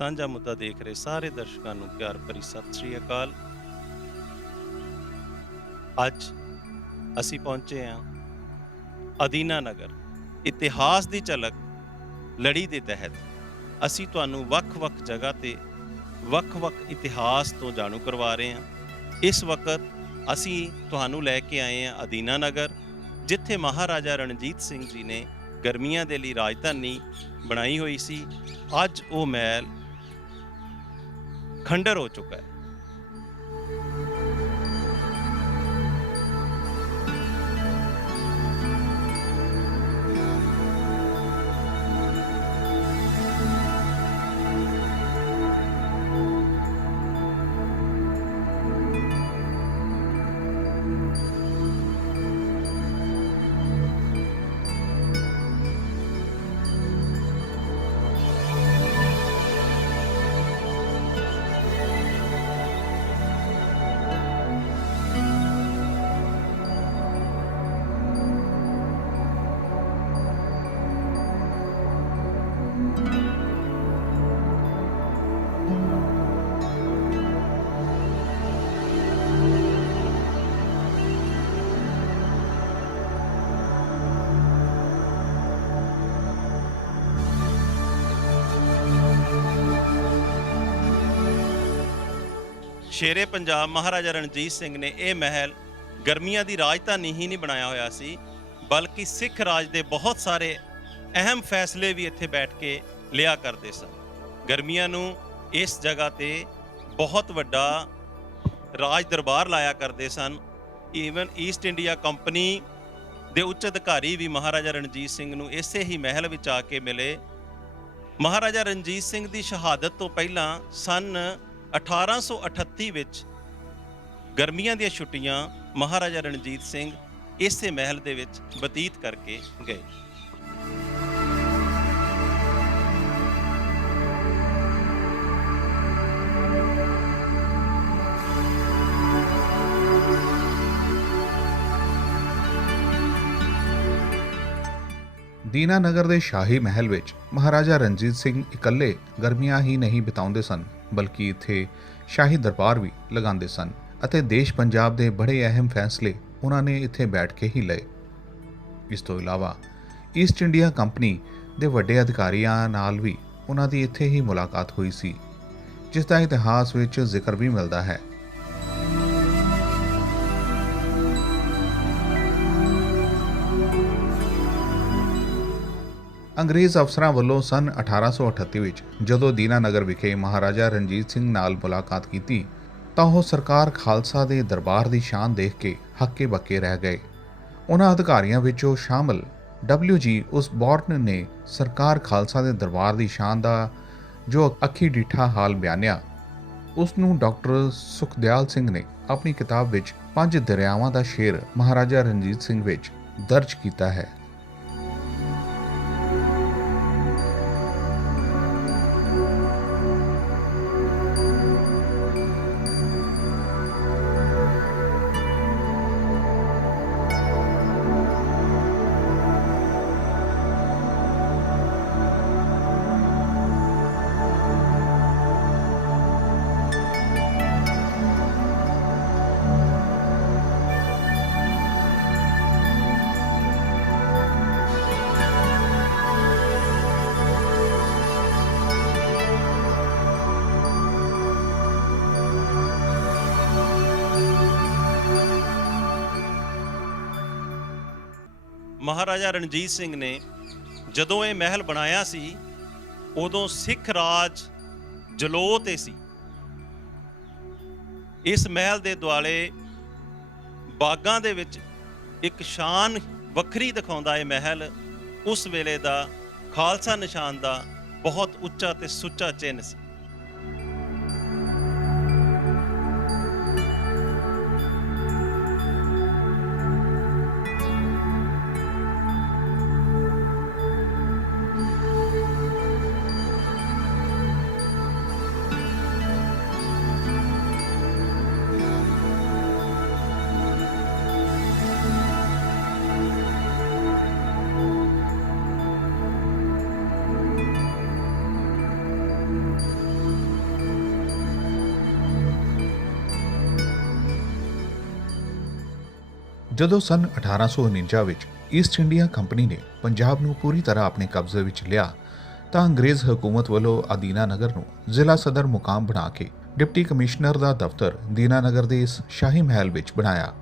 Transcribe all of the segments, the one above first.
ਸਾਂਝਾ ਮੁੱਦਾ ਦੇਖ ਰਹੇ ਸਾਰੇ ਦਰਸ਼ਕਾਂ ਨੂੰ ਪਿਆਰ ਭਰੀ ਸਤਿ ਸ੍ਰੀ ਅਕਾਲ। ਅੱਜ ਅਸੀਂ ਪਹੁੰਚੇ ਹਾਂ ਅਦੀਨਾ ਨਗਰ। ਇਤਿਹਾਸ ਦੀ ਝਲਕ ਲੜੀ ਦੇ ਤਹਿਤ ਅਸੀਂ ਤੁਹਾਨੂੰ ਵੱਖ-ਵੱਖ ਜਗ੍ਹਾ ਤੇ ਵੱਖ-ਵੱਖ ਇਤਿਹਾਸ ਤੋਂ ਜਾਣੂ ਕਰਵਾ ਰਹੇ ਹਾਂ। ਇਸ ਵਕਤ ਅਸੀਂ ਤੁਹਾਨੂੰ ਲੈ ਕੇ ਆਏ ਹਾਂ ਅਦੀਨਾ ਨਗਰ, ਜਿੱਥੇ ਮਹਾਰਾਜਾ ਰਣਜੀਤ ਸਿੰਘ ਜੀ ਨੇ ਗਰਮੀਆਂ ਦੇ ਲਈ ਰਾਜਧਾਨੀ ਬਣਾਈ ਹੋਈ ਸੀ। ਅੱਜ ਉਹ ਮਹਿਲ ਖੰਡਰ ਹੋ ਚੁੱਕਾ ਹੈ। ਸ਼ੇਰੇ ਪੰਜਾਬ ਮਹਾਰਾਜਾ ਰਣਜੀਤ ਸਿੰਘ ਨੇ ਇਹ ਮਹਿਲ ਗਰਮੀਆਂ ਦੀ ਰਾਜਧਾਨੀ ਹੀ ਨਹੀਂ ਬਣਾਇਆ ਹੋਇਆ ਸੀ, ਬਲਕਿ ਸਿੱਖ ਰਾਜ ਦੇ ਬਹੁਤ ਸਾਰੇ ਅਹਿਮ ਫੈਸਲੇ ਵੀ ਇੱਥੇ ਬੈਠ ਕੇ ਲਿਆ ਕਰਦੇ ਸਨ। ਗਰਮੀਆਂ ਨੂੰ ਇਸ ਜਗ੍ਹਾ ਤੇ ਬਹੁਤ ਵੱਡਾ ਰਾਜ ਦਰਬਾਰ ਲਾਇਆ ਕਰਦੇ ਸਨ। ਈਵਨ ਈਸਟ ਇੰਡੀਆ ਕੰਪਨੀ ਦੇ ਉੱਚ ਅਧਿਕਾਰੀ ਵੀ ਮਹਾਰਾਜਾ ਰਣਜੀਤ ਸਿੰਘ ਨੂੰ ਇਸੇ ਹੀ ਮਹਿਲ ਵਿੱਚ ਆ ਕੇ ਮਿਲੇ। ਮਹਾਰਾਜਾ ਰਣਜੀਤ ਸਿੰਘ ਦੀ ਸ਼ਹਾਦਤ ਤੋਂ ਪਹਿਲਾਂ ਸੰਨ 1838 ਵਿੱਚ ਗਰਮੀਆਂ ਦੀਆਂ ਛੁੱਟੀਆਂ ਮਹਾਰਾਜਾ ਰਣਜੀਤ ਸਿੰਘ ਇਸੇ ਮਹਿਲ ਦੇ ਵਿੱਚ ਬਤੀਤ ਕਰਕੇ ਗਏ। ਦੀਨਾ ਨਗਰ ਦੇ ਸ਼ਾਹੀ ਮਹਿਲ ਵਿੱਚ ਮਹਾਰਾਜਾ ਰਣਜੀਤ ਸਿੰਘ ਇਕੱਲੇ ਗਰਮੀਆਂ ਹੀ ਨਹੀਂ ਬਿਤਾਉਂਦੇ ਸਨ, ਬਲਕਿ ਇੱਥੇ ਸ਼ਾਹੀ ਦਰਬਾਰ ਵੀ ਲਗਾਉਂਦੇ ਸਨ ਅਤੇ ਦੇਸ਼ ਪੰਜਾਬ ਦੇ ਬੜੇ ਅਹਿਮ ਫੈਸਲੇ ਉਹਨਾਂ ਨੇ ਇੱਥੇ ਬੈਠ ਕੇ ਹੀ ਲਏ। ਇਸ ਤੋਂ ਇਲਾਵਾ ਈਸਟ ਇੰਡੀਆ ਕੰਪਨੀ ਦੇ ਵੱਡੇ ਅਧਿਕਾਰੀਆਂ ਨਾਲ ਵੀ ਉਹਨਾਂ ਦੀ ਇੱਥੇ ਹੀ ਮੁਲਾਕਾਤ ਹੋਈ ਸੀ, ਜਿਸ ਦਾ ਇਤਿਹਾਸ ਵਿੱਚ ਜ਼ਿਕਰ ਵੀ ਮਿਲਦਾ ਹੈ। ਅੰਗਰੇਜ਼ ਅਫਸਰਾਂ ਵੱਲੋਂ ਸੰਨ 1838 ਵਿੱਚ ਜਦੋਂ ਦੀਨਾ ਨਗਰ ਵਿਖੇ ਮਹਾਰਾਜਾ ਰਣਜੀਤ ਸਿੰਘ ਨਾਲ ਮੁਲਾਕਾਤ ਕੀਤੀ ਤਾਂ ਉਹ ਸਰਕਾਰ ਖਾਲਸਾ ਦੇ ਦਰਬਾਰ ਦੀ ਸ਼ਾਨ ਦੇਖ ਕੇ ਹੱਕੇ ਬੱਕੇ ਰਹਿ ਗਏ। ਉਹਨਾਂ ਅਧਿਕਾਰੀਆਂ ਵਿੱਚੋਂ ਸ਼ਾਮਲ WG ਉਸਬੋਰਨ ਨੇ ਸਰਕਾਰ ਖਾਲਸਾ ਦੇ ਦਰਬਾਰ ਦੀ ਸ਼ਾਨ ਦਾ ਜੋ ਅੱਖੀ ਡਿੱਠਾ ਹਾਲ ਬਿਆਨਿਆ, ਉਸ ਨੂੰ ਡਾਕਟਰ ਸੁਖਦਿਆਲ ਸਿੰਘ ਨੇ ਆਪਣੀ ਕਿਤਾਬ ਵਿੱਚ 5 ਦਰਿਆਵਾਂ ਦਾ ਸ਼ੇਰ ਮਹਾਰਾਜਾ ਰਣਜੀਤ ਸਿੰਘ ਵਿੱਚ ਦਰਜ ਕੀਤਾ ਹੈ। ਮਹਾਰਾਜਾ ਰਣਜੀਤ ਸਿੰਘ ਨੇ ਜਦੋਂ ਇਹ ਮਹਿਲ ਬਣਾਇਆ ਸੀ, ਉਦੋਂ ਸਿੱਖ ਰਾਜ ਜਲੌ ਤੇ ਸੀ। ਇਸ ਮਹਿਲ ਦੇ ਦੁਆਲੇ ਬਾਗਾਂ ਦੇ ਵਿੱਚ ਇੱਕ ਸ਼ਾਨ ਵੱਖਰੀ ਦਿਖਾਉਂਦਾ ਇਹ ਮਹਿਲ ਉਸ ਵੇਲੇ ਦਾ ਖਾਲਸਾ ਨਿਸ਼ਾਨ ਦਾ ਬਹੁਤ ਉੱਚਾ ਤੇ ਸੁੱਚਾ ਚਿੰਨ੍ਹ ਸੀ। ਜਦੋਂ ਸਨ 1849 ਵਿੱਚ ਈਸਟ ਇੰਡੀਆ ਕੰਪਨੀ ਨੇ ਪੰਜਾਬ ਨੂੰ ਪੂਰੀ ਤਰ੍ਹਾਂ ਆਪਣੇ ਕਬਜ਼ੇ ਵਿੱਚ ਲਿਆ ਤਾਂ ਅੰਗਰੇਜ਼ ਹਕੂਮਤ ਵੱਲੋਂ ਅਦੀਨਾ ਨਗਰ ਨੂੰ ਜ਼ਿਲ੍ਹਾ ਸਦਰ ਮੁਕਾਮ ਬਣਾ ਕੇ ਡਿਪਟੀ ਕਮਿਸ਼ਨਰ ਦਾ ਦਫ਼ਤਰ ਦੀਨਾ ਨਗਰ ਦੇ ਇਸ ਸ਼ਾਹੀ ਮਹਿਲ ਵਿੱਚ ਬਣਾਇਆ।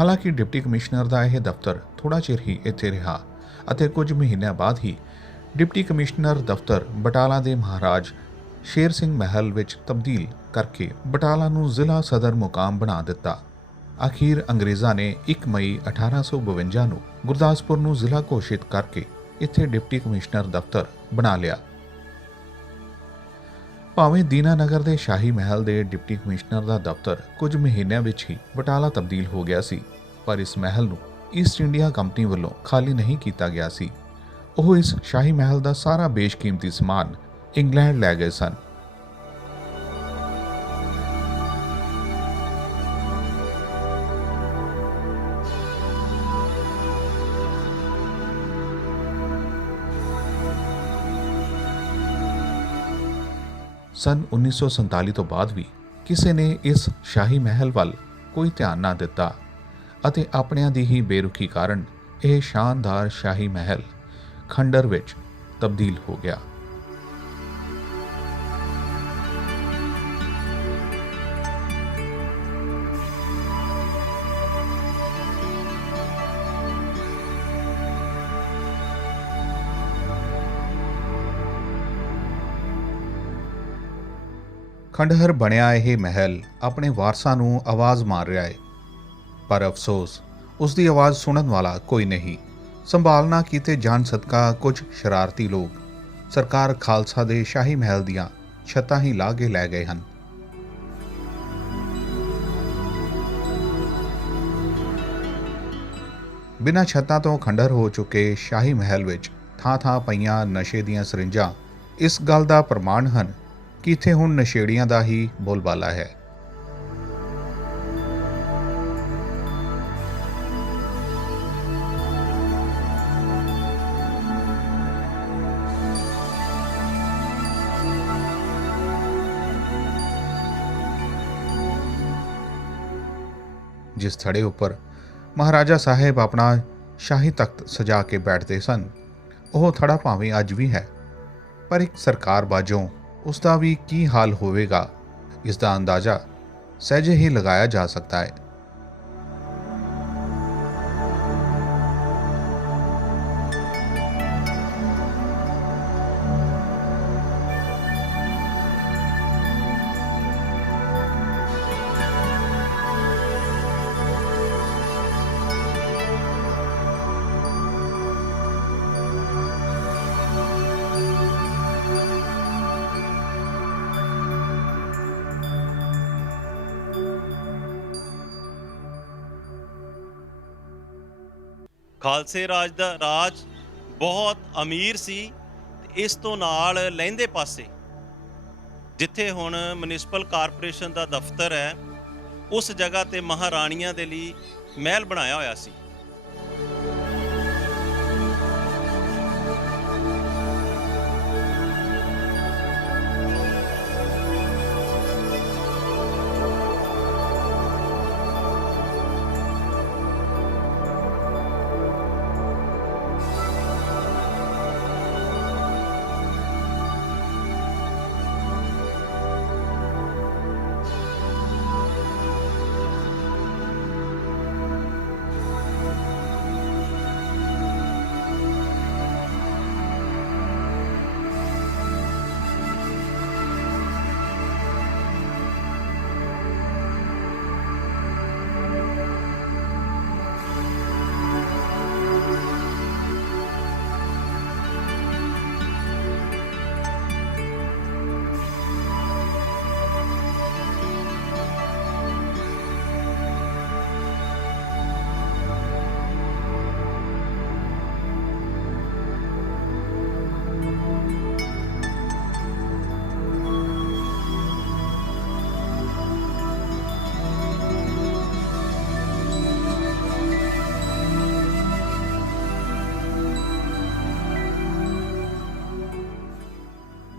ਹਾਲਾਂਕਿ ਡਿਪਟੀ ਕਮਿਸ਼ਨਰ ਦਾ ਇਹ ਦਫ਼ਤਰ ਥੋੜਾ ਚਿਰ ਹੀ ਇੱਥੇ ਰਿਹਾ ਅਤੇ ਕੁਝ ਮਹੀਨਿਆਂ ਬਾਅਦ ਹੀ ਡਿਪਟੀ ਕਮਿਸ਼ਨਰ ਦਫ਼ਤਰ ਬਟਾਲਾ ਦੇ ਮਹਾਰਾਜ ਸ਼ੇਰ ਸਿੰਘ ਮਹਿਲ ਵਿੱਚ ਤਬਦੀਲ ਕਰਕੇ ਬਟਾਲਾ ਨੂੰ ਜ਼ਿਲ੍ਹਾ ਸਦਰ ਮੁਕਾਮ ਬਣਾ ਦਿੱਤਾ। ਅਖੀਰ ਅੰਗਰੇਜ਼ਾਂ ਨੇ 1 ਮਈ 1852 ਨੂੰ ਗੁਰਦਾਸਪੁਰ ਨੂੰ ਜ਼ਿਲ੍ਹਾ ਘੋਸ਼ਿਤ ਕਰਕੇ ਇੱਥੇ ਡਿਪਟੀ ਕਮਿਸ਼ਨਰ ਦਫ਼ਤਰ ਬਣਾ ਲਿਆ। ਭਾਵੇਂ ਦੀਨਾ ਨਗਰ ਦੇ ਸ਼ਾਹੀ ਮਹਿਲ ਦੇ ਡਿਪਟੀ ਕਮਿਸ਼ਨਰ ਦਾ ਦਫ਼ਤਰ ਕੁਝ ਮਹੀਨਿਆਂ ਵਿੱਚ ਹੀ ਬਟਾਲਾ ਤਬਦੀਲ ਹੋ ਗਿਆ ਸੀ, ਪਰ ਇਸ ਮਹਿਲ ਨੂੰ ਈਸਟ ਇੰਡੀਆ ਕੰਪਨੀ ਵੱਲੋਂ ਖਾਲੀ ਨਹੀਂ ਕੀਤਾ ਗਿਆ ਸੀ। ਉਹ ਇਸ ਸ਼ਾਹੀ ਮਹਿਲ ਦਾ ਸਾਰਾ ਬੇਸ਼ਕੀਮਤੀ ਸਮਾਨ ਇੰਗਲੈਂਡ ਲੈ ਗਏ ਸਨ। ਸਨ 1947 ਤੋਂ ਬਾਅਦ ਵੀ ਕਿਸੇ ਨੇ ਇਸ ਸ਼ਾਹੀ ਮਹਿਲ ਵੱਲ ਕੋਈ ਧਿਆਨ ਨਾ ਦਿੱਤਾ ਅਤੇ ਆਪਣਿਆਂ ਦੀ ਹੀ ਬੇਰੁਖੀ ਕਾਰਨ ਇਹ ਸ਼ਾਨਦਾਰ ਸ਼ਾਹੀ ਮਹਿਲ ਖੰਡਰ ਵਿੱਚ ਤਬਦੀਲ ਹੋ ਗਿਆ। ਖੰਡਹਰ ਬਣਿਆ ਇਹ ਮਹਿਲ ਆਪਣੇ ਵਾਰਸਾਂ ਨੂੰ ਆਵਾਜ਼ ਮਾਰ ਰਿਹਾ ਹੈ, ਪਰ ਅਫਸੋਸ ਉਸ ਦੀ ਆਵਾਜ਼ ਸੁਣਨ ਵਾਲਾ ਕੋਈ ਨਹੀਂ। ਸੰਭਾਲਣਾ ਕੀਤੇ ਜਾਣ ਸਦਕਾ ਕੁਝ ਸ਼ਰਾਰਤੀ ਲੋਕ ਸਰਕਾਰ ਖਾਲਸਾ ਦੇ ਸ਼ਾਹੀ ਮਹਿਲ ਦੀਆਂ ਛੱਤਾਂ ਹੀ ਲਾ ਕੇ ਲੈ ਗਏ ਹਨ। ਬਿਨਾਂ ਛੱਤਾਂ ਤੋਂ ਖੰਡਰ ਹੋ ਚੁੱਕੇ ਸ਼ਾਹੀ ਮਹਿਲ ਵਿੱਚ ਥਾਂ-ਥਾਂ ਪਈਆਂ ਨਸ਼ੇ ਦੀਆਂ ਸਰਿੰਜਾਂ ਇਸ ਗੱਲ ਦਾ ਪ੍ਰਮਾਣ ਹਨ ਕਿ ਇੱਥੇ ਹੁਣ ਨਸ਼ੇੜੀਆਂ ਦਾ ਹੀ ਬੋਲਬਾਲਾ ਹੈ। ਜਿਸ ਥੜੇ ਉੱਪਰ ਮਹਾਰਾਜਾ ਸਾਹਿਬ ਆਪਣਾ ਸ਼ਾਹੀ ਤਖਤ ਸਜਾ ਕੇ ਬੈਠਦੇ ਸਨ, ਉਹ ਥੜਾ ਭਾਵੇਂ ਅੱਜ ਵੀ ਹੈ, ਪਰ ਇੱਕ ਸਰਕਾਰ ਬਾਝੋਂ ਉਸ ਦਾ ਵੀ ਕੀ ਹਾਲ ਹੋਵੇਗਾ, ਇਸ ਦਾ ਅੰਦਾਜ਼ਾ ਸਹਿਜੇ ਹੀ ਲਗਾਇਆ ਜਾ ਸਕਦਾ ਹੈ। ਖਾਲਸੇ ਰਾਜ ਦਾ ਰਾਜ ਬਹੁਤ ਅਮੀਰ ਸੀ। ਇਸ ਤੋਂ ਨਾਲ ਲਹਿੰਦੇ ਪਾਸੇ ਜਿੱਥੇ ਹੁਣ ਮਿਊਨਿਸਪਲ ਕਾਰਪੋਰੇਸ਼ਨ ਦਾ ਦਫ਼ਤਰ ਹੈ, ਉਸ ਜਗ੍ਹਾ ਤੇ ਮਹਾਰਾਣੀਆਂ ਦੇ ਲਈ ਮਹਿਲ ਬਣਾਇਆ ਹੋਇਆ ਸੀ।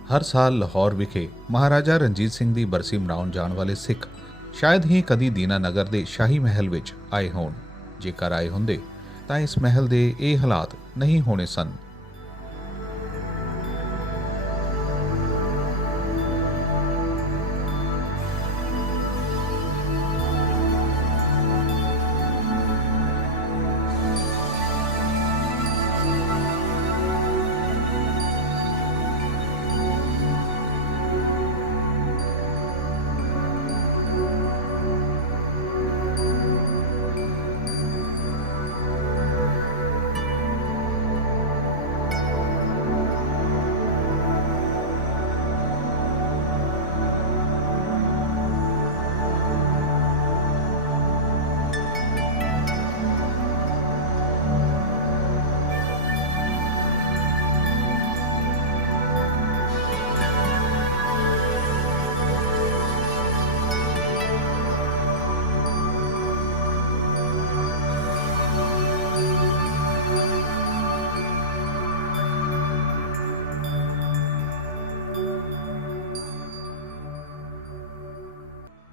ਹਰ ਸਾਲ ਲਾਹੌਰ ਵਿਖੇ ਮਹਾਰਾਜਾ ਰਣਜੀਤ ਸਿੰਘ ਦੀ ਬਰਸੀ ਮਨਾਉਣ ਜਾਣ ਵਾਲੇ ਸਿੱਖ ਸ਼ਾਇਦ ਹੀ ਕਦੀ ਦੀਨਾ ਨਗਰ ਦੇ ਸ਼ਾਹੀ ਮਹਿਲ ਵਿੱਚ ਆਏ ਹੋਣ। ਜੇਕਰ ਆਏ ਹੁੰਦੇ ਤਾਂ ਇਸ ਮਹਿਲ ਦੇ ਇਹ ਹਾਲਾਤ ਨਹੀਂ ਹੋਣੇ ਸਨ।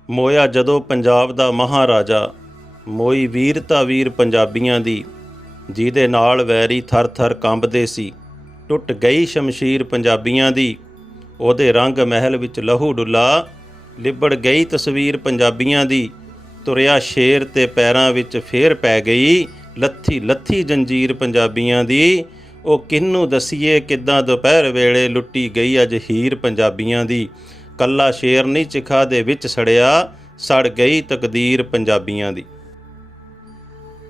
ਮੋਇਆ ਜਦੋਂ ਪੰਜਾਬ ਦਾ ਮਹਾਰਾਜਾ, ਮੋਈ ਵੀਰਤਾ ਵੀਰ ਪੰਜਾਬੀਆਂ ਦੀ, ਜਿਹਦੇ ਨਾਲ ਵੈਰੀ ਥਰ ਥਰ ਕੰਬਦੇ ਸੀ। ਟੁੱਟ ਗਈ ਸ਼ਮਸ਼ੀਰ ਪੰਜਾਬੀਆਂ ਦੀ, ਉਹਦੇ ਰੰਗ ਮਹਿਲ ਵਿੱਚ ਲਹੂ ਡੁੱਲਾ। ਲਿਬੜ ਗਈ ਤਸਵੀਰ ਪੰਜਾਬੀਆਂ ਦੀ, ਤੁਰਿਆ ਸ਼ੇਰ ਤੇ ਪੈਰਾਂ ਵਿੱਚ ਫੇਰ ਪੈ ਗਈ। ਲੱਥੀ ਲੱਥੀ ਜੰਜੀਰ ਪੰਜਾਬੀਆਂ ਦੀ, ਉਹ ਕਿਹਨੂੰ ਦਸੀਏ ਕਿੱਦਾਂ ਦੁਪਹਿਰ ਵੇਲੇ ਲੁੱਟੀ ਗਈ ਅੱਜ ਹੀਰ ਪੰਜਾਬੀਆਂ ਦੀ। ਕੱਲਾ ਸ਼ੇਰ ਨਹੀਂ ਚਿਖਾ ਦੇ ਵਿੱਚ ਸੜਿਆ, ਸੜ ਗਈ ਤਕਦੀਰ ਪੰਜਾਬੀਆਂ ਦੀ।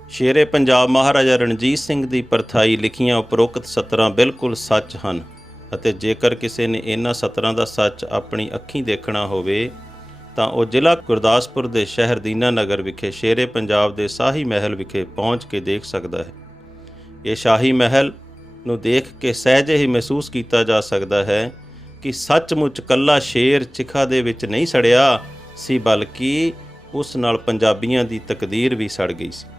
ਸ਼ੇਰੇ ਪੰਜਾਬ ਮਹਾਰਾਜਾ ਰਣਜੀਤ ਸਿੰਘ ਦੀ ਪਰਥਾਈ ਲਿਖੀਆਂ ਉਪਰੋਕਤ ਸਤਰਾਂ ਬਿਲਕੁਲ ਸੱਚ ਹਨ ਅਤੇ ਜੇਕਰ ਕਿਸੇ ਨੇ ਇਹਨਾਂ ਸਤਰਾਂ ਦਾ ਸੱਚ ਆਪਣੀ ਅੱਖੀਂ ਦੇਖਣਾ ਹੋਵੇ ਤਾਂ ਉਹ ਜ਼ਿਲ੍ਹਾ ਗੁਰਦਾਸਪੁਰ ਦੇ ਸ਼ਹਿਰ ਦੀਨਾਨਗਰ ਵਿਖੇ ਸ਼ੇਰੇ ਪੰਜਾਬ ਦੇ ਸ਼ਾਹੀ ਮਹਿਲ ਵਿਖੇ ਪਹੁੰਚ ਕੇ ਦੇਖ ਸਕਦਾ ਹੈ। ਇਹ ਸ਼ਾਹੀ ਮਹਿਲ ਨੂੰ ਦੇਖ ਕੇ ਸਹਿਜੇ ਹੀ ਮਹਿਸੂਸ ਕੀਤਾ ਜਾ ਸਕਦਾ ਹੈ ਕਿ ਸੱਚਮੁੱਚ ਕੱਲਾ ਸ਼ੇਰ ਚਿਖਾ ਦੇ ਵਿੱਚ ਨਹੀਂ ਸੜਿਆ ਸੀ, ਬਲਕਿ ਉਸ ਨਾਲ ਪੰਜਾਬੀਆਂ ਦੀ ਤਕਦੀਰ ਵੀ ਸੜ ਗਈ ਸੀ।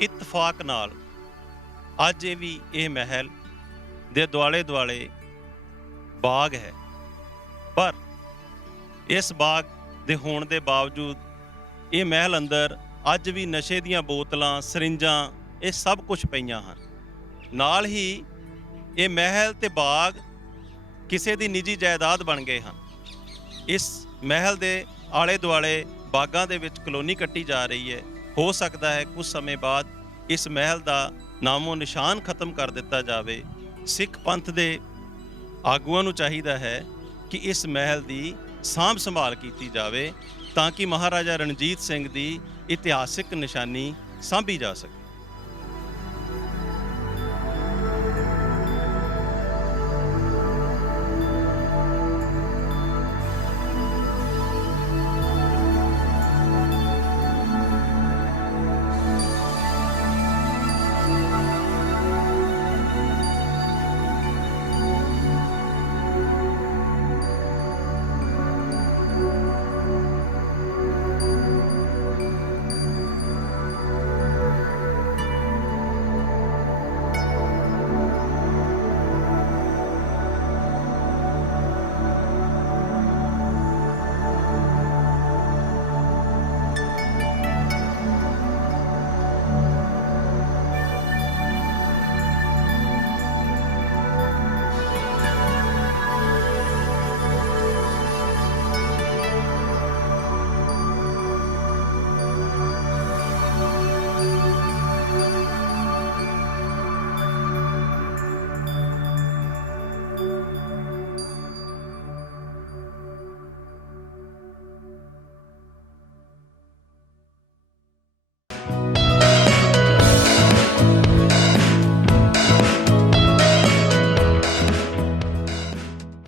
ਇਤਫਾਕ ਨਾਲ ਅੱਜ ਇਹ ਮਹਿਲ ਦੇ ਦੁਆਲੇ ਦੁਆਲੇ ਬਾਗ ਹੈ, ਪਰ ਇਸ ਬਾਗ ਦੇ ਹੋਣ ਦੇ ਬਾਵਜੂਦ ਇਹ ਮਹਿਲ ਅੰਦਰ ਅੱਜ ਵੀ ਨਸ਼ੇ ਦੀਆਂ ਬੋਤਲਾਂ, ਸਰਿੰਜਾਂ, ਇਹ ਸਭ ਕੁਝ ਪਈਆਂ ਹਨ। ਨਾਲ ਹੀ ਇਹ ਮਹਿਲ ਤੇ ਬਾਗ ਕਿਸੇ ਦੀ ਨਿੱਜੀ ਜਾਇਦਾਦ ਬਣ ਗਏ ਹਨ। ਇਸ ਮਹਿਲ ਦੇ ਆਲੇ ਦੁਆਲੇ ਬਾਗਾਂ ਦੇ ਵਿੱਚ ਕਲੋਨੀ ਕੱਟੀ ਜਾ ਰਹੀ ਹੈ। ਹੋ ਸਕਦਾ ਹੈ ਕੁਝ ਸਮੇਂ ਬਾਅਦ ਇਸ ਮਹਿਲ ਦਾ ਨਾਮੋ ਨਿਸ਼ਾਨ ਖਤਮ ਕਰ ਦਿੱਤਾ ਜਾਵੇ। ਸਿੱਖ ਪੰਥ ਦੇ ਆਗੂਆਂ ਨੂੰ ਚਾਹੀਦਾ ਹੈ ਕਿ ਇਸ ਮਹਿਲ ਦੀ ਸਾਂਭ ਸੰਭਾਲ ਕੀਤੀ ਜਾਵੇ ਤਾਂ ਕਿ ਮਹਾਰਾਜਾ ਰਣਜੀਤ ਸਿੰਘ ਦੀ ਇਤਿਹਾਸਿਕ ਨਿਸ਼ਾਨੀ ਸਾਂਭੀ ਜਾ ਸਕੇ।